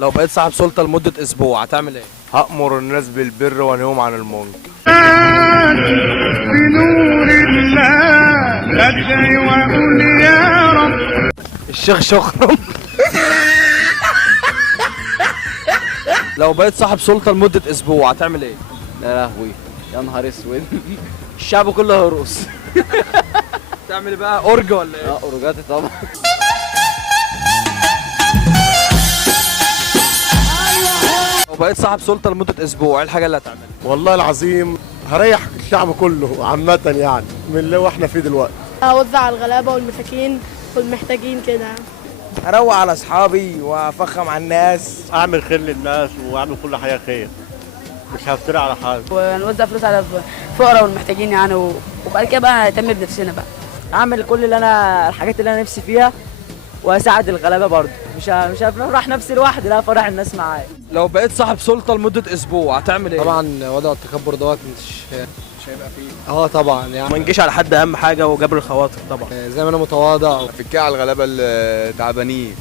لو بقيت صاحب سلطة لمدة أسبوع هتعمل إيه؟ هأمر الناس بالبر وانهيهم عن المنكر. بنور الله أدعي وأقول يا رب. الشيخ شخرم. لو بقيت صاحب سلطة لمدة أسبوع هتعمل إيه؟ يا لهوي، يا نهار اسود. الشعب كله هيرقص. تعمل إيه بقى؟ أورج ولا إيه؟ اورجاتي طبعا. لو بقيت صاحب سلطة لمدة أسبوع إيه الحاجة اللي هتعملها؟ والله العظيم هريح الشعب كله عامة يعني من اللي احنا فيه دلوقتي. اوزع على الغلابه والمساكين والمحتاجين كده. اروق على اصحابي وافخم على الناس. اعمل خير للناس واعمل كل حاجة خير، مش هفتري على حد. ونوزع فلوس على الفقراء والمحتاجين يعني وبعد كده بقى نهتم بنفسنا بقى. اعمل كل الحاجات اللي انا نفسي فيها واساعد الغلابه برضه. مش هفرح نفسي لوحدي، لا افرح الناس معايا. لو بقيت صاحب سلطة لمدة أسبوع هتعمل إيه؟ طبعا وضع التكبر دوت مش هيبقى فيه. طبعا يعني ما نجيش على حد، أهم حاجة وجبر الخواطر طبعا. زي ما انا متواضع افكيه على الغلابه التعبانين،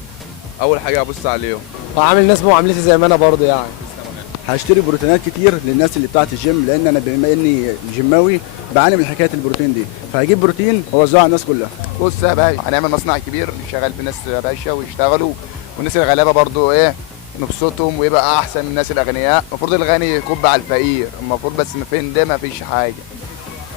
اول حاجه هبص عليهم وعامل ناس معاملتي زي ما انا برضه يعني. هشتري بروتينات كتير للناس اللي بتاعت الجيم، لان انا بما اني جيماوي بعاني من حكايه البروتين دي، فهجيب بروتين واوزعه على الناس كلها. بص يا باشا، هنعمل مصنع كبير نشغل في ناس يا باشا ويشتغلوا، والناس الغلابه برضو ايه نبسطهم ويبقى احسن من الناس الاغنياء. المفروض الغني يكب على الفقير، المفروض بس فين ده ما فيش حاجه.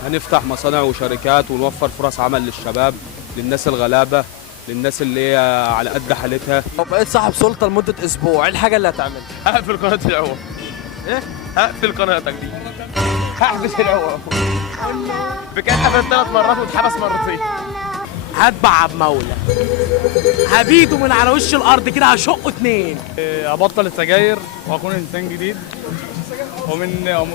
هنفتح مصانع وشركات ونوفر فرص عمل للشباب، للناس الغلابه، للناس اللي هي على قد حالتها. لو بقيت صاحب سلطة لمدة أسبوع إيه الحاجة اللي هتعملها؟ هقفل قناه العوض. ايه؟ هقفل قناتك دي. هحبس العوض. بكده اتحبس 3 مرات واتحبس مرتين. هتبع عب موله، هبيده من على وش الارض كده، هشقه 2. ابطل السجاير واكون انسان جديد وما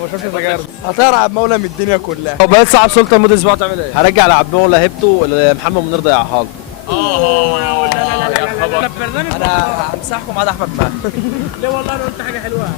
بشربش سجاير. هطير عب موله من الدنيا كلها. لو بقيت صاحب سلطة لمدة أسبوع هتعمل إيه؟ هرجع لعبد الله هيبته اللي محمد منير ضيعها له. أنا همسحكم عاد أحمد ماهر. ليه والله انا قلت حاجه حلوه.